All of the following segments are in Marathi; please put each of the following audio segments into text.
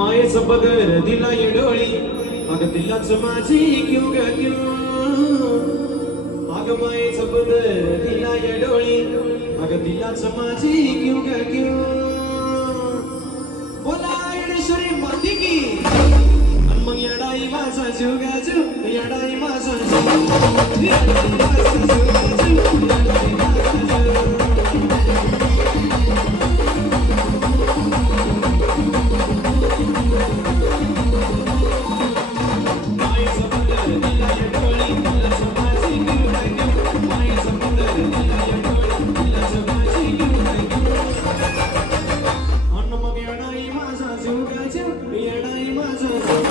मायेचं पदर दिला येडोळी अग दिलाच माझी क्यू ग क्यू अग मायेचं पदर दिला येडोळी अग दिलाच माझी क्यू ग क्यू बोला येडेश्वरी माती की मग येडाई माझा जीव ग जीव येडाई माझा जीव येडाई माझा जीव ग जीव येडाई माझा जीव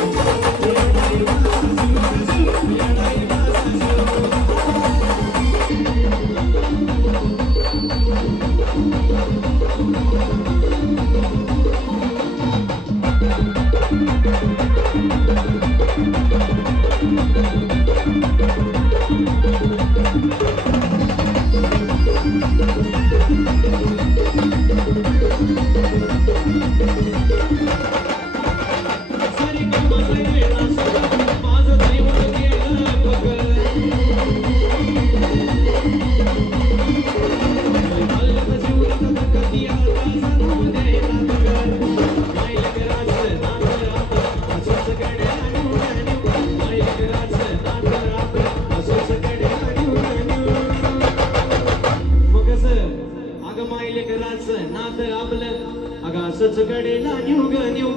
कडेला न्यू ग न्यू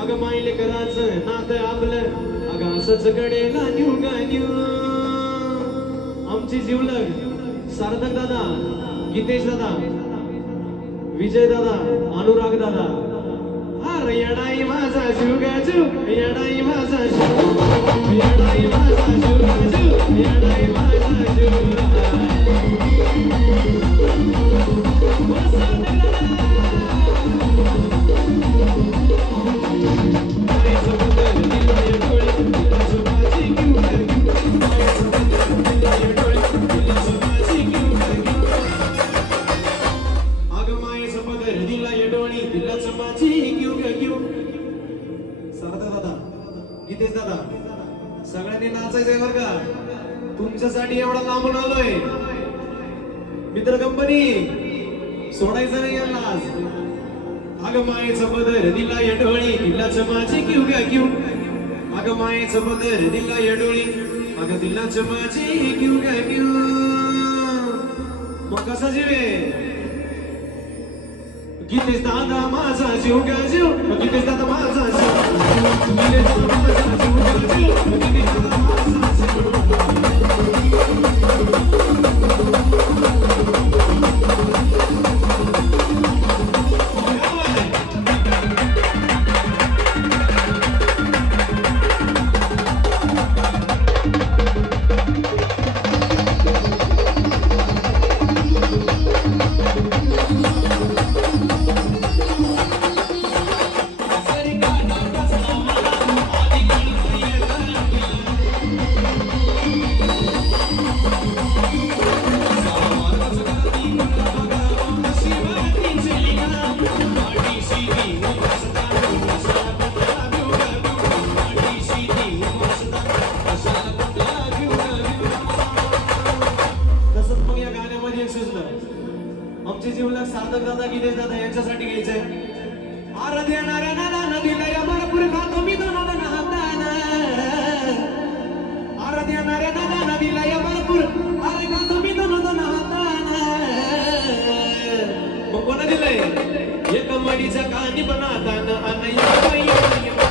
अग माईल करायचं नात आपलं अग असंच कडेला न्यू ग न्यू आमची जीवलग सार्थक दादा गीतेश दादा विजय दादा अनुराग दादा अरे येडाई माझा जीव ग जीव येडाई माझा जीव येडाई माझा जीव ग जीव येडाई माझा जीव गीतेश दादा सगळ्यांनी नाचायचंय बरं का तुमच्यासाठी एवढा लांबून आलोय मित्र कंपनी सोडायचं नाही यांना आज अग मायेचं पदर दिला या डोळी दिलाच माझी क्यू ग क्यू अग मायेचं पदर दिला या डोळी अग दिलाच माझी क्यू ग क्यू मग कसा जीवे गीतेश दादा माझा जीव ग जीव गीतेश दादा माझा जीव गीतेश दादा माझा जीव ग जीव गीतेश दादा माझा आमचे जीवलग सार्थक दादा गीतेश दादा यांच्यासाठी घ्यायचंय आराध्या नारायणाला नदीला या भरपूर खातो मी दोन हाताना आराध्या नारायणाला नदीला या भरपूर अरे खातो मी दोन हाताना मग कोणा दिलंय एक मडीच्या कानी पण हाताना अनया